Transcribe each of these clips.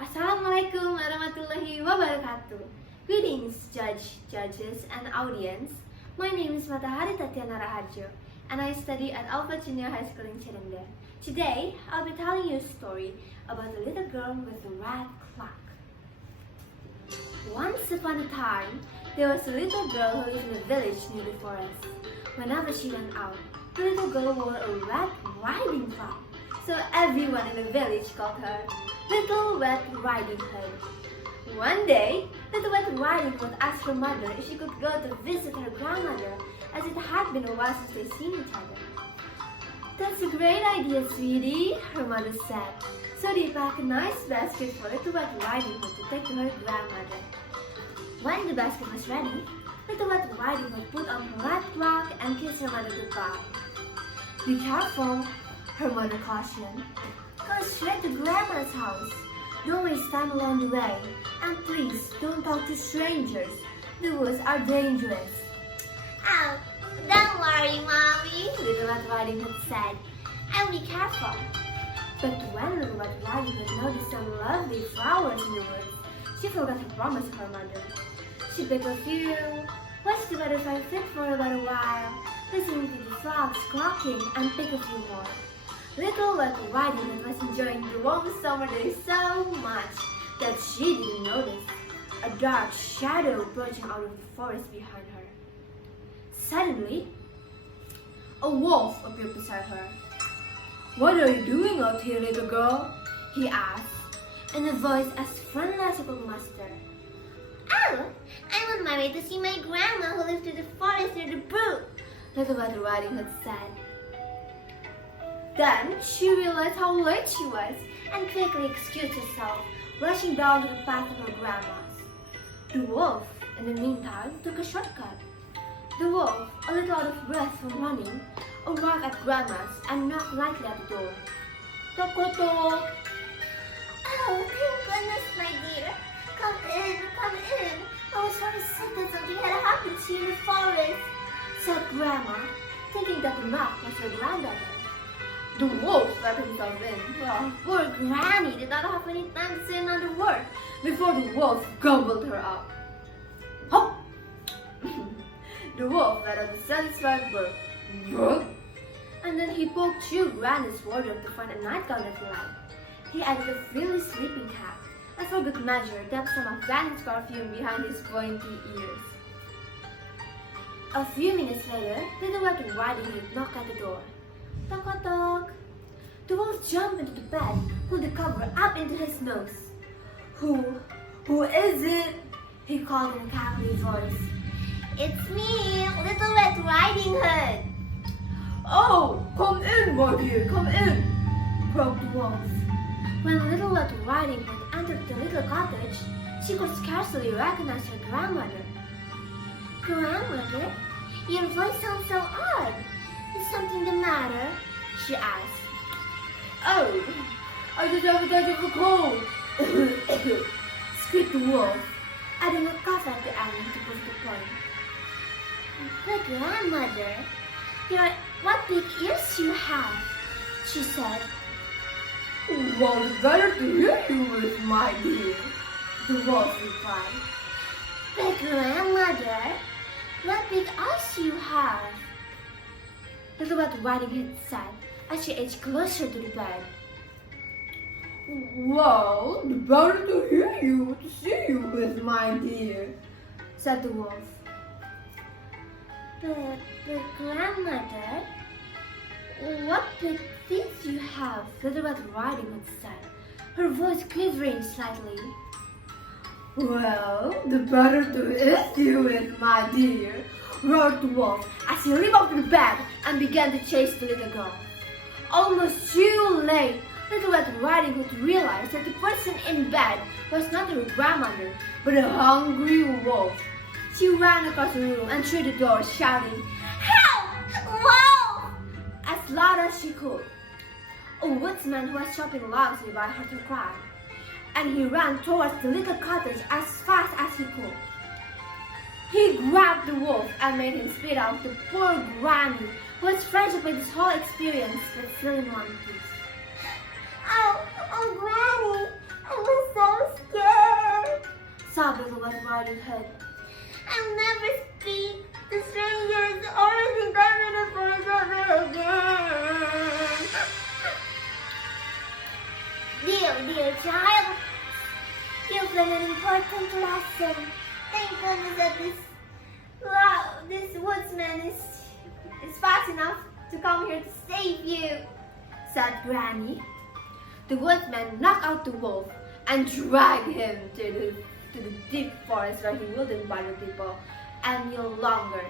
Assalamualaikum warahmatullahi wabarakatuh. Greetings, judges, and audience. My name is Matahari Tatiana Raharjo, and I study at Al-Fath Junior High School in Cirendeu. Today, I'll be telling you a story about a little girl with a red clock. Once upon a time, there was a little girl who lived in a village near the forest. Whenever she went out, the little girl wore a red riding clock, so everyone in the village called her Little Red Riding Hood. One day, Little Red Riding Hood asked her mother if she could go to visit her grandmother, as it had been a while since they'd seen each other. "That's a great idea, sweetie," her mother said. So they packed a nice basket for Little Red Riding Hood to take to her grandmother. When the basket was ready, Little Red Riding Hood put on her red clock and kissed her mother goodbye. "Be careful," her mother cautioned. "Go straight to Grandma's house. Don't waste time along the way. And please, don't talk to strangers. The woods are dangerous." "Oh, don't worry, Mommy," Little Red Riding Hood said. "I'll be careful." But when Little Red Riding Hood noticed some lovely flowers in the woods, she forgot her promise to her mother. She picked a few, watched the butterfly flit for about a while, listening to the frogs clucking, and picked a few more. Little Red Riding Hood was enjoying the warm summer day so much that she didn't notice a dark shadow approaching out of the forest behind her. Suddenly, a wolf appeared beside her. "What are you doing out here, little girl?" he asked, in a voice as friendly as he could muster. "Oh, I'm on my way to see my grandma who lives in the forest near the brook," Little Red Riding Hood said. Then she realized how late she was and quickly excused herself, rushing down to the path of her grandma's. The wolf, in the meantime, took a shortcut. The wolf, a little out of breath from running, arrived at Grandma's and knocked lightly at the door. "Toc, toc, toc." "Oh, thank goodness, my dear. Come in, come in. I was very sick that something had happened to you in the forest," said Grandma, thinking that the knock was her granddaughter. The wolf let himself in. Well, poor Granny did not have any time to say another word before the wolf gobbled her up. Hop! The wolf let out a satisfied bark. Bark! And then he poked through Granny's wardrobe to find a nightgown that he liked. He added a frilly sleeping cap, and for good measure dabbed some of Granny's perfume behind his pointy ears. A few minutes later, Little Red Riding Hood knocked at the door. Toc, toc, toc. The wolf jumped into the bed, pulled the cover up into his nose. Who is it?" he called in a cackly voice. "It's me, Little Red Riding Hood." "Oh, come in, my dear, come in," croaked the wolf. When Little Red Riding Hood entered the little cottage, she could scarcely recognize her grandmother. "Grandmother, your voice sounds so odd. Is something the matter?" she asked. "Oh, I just have a touch of a cold," squeaked the wolf, adding a cough at the end to prove the point. "But Grandmother, what big ears you have," she said. "Well, it's better to hear you with, my dear," the wolf replied. "But Grandmother, what big eyes you have," Little Red Riding Hood said as she edged closer to the bed. "Well, it's better to hear you, to see you with, my dear," said the wolf. But Grandmother, what big teeth you have," Little Red Riding Hood said, her voice quivering slightly. "Well, the better to is you with, my dear," roared the wolf as he leaped off the bed and began to chase the little girl. Almost too late, Little Red Riding Hood realized that the person in bed was not her grandmother, but a hungry wolf. She ran across the room and through the door, shouting, "Help! Wolf!" as loud as she could. A woodsman who was chopping logs nearby heard her cry, and he ran towards the little cottage as fast as he could. He grabbed the wolf and made him spit out the poor Granny, who was friendship with this whole experience, but still in one piece. Oh, Granny, I was so Riding Hood. I'll never speak to strangers or think I'm gonna forget it again. Dear child, you've learned an important lesson. Thank goodness that this woodsman is fast enough to come here to save you, said Granny. The woodsman knocked out the wolf and dragged him to the deep forest where he wouldn't bother people any longer.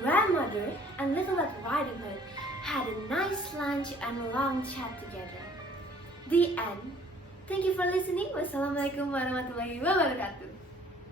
Grandmother and Little Red Riding Hood had a nice lunch and a long chat together. The end. Thank you for listening. Wassalamualaikum warahmatullahi wabarakatuh.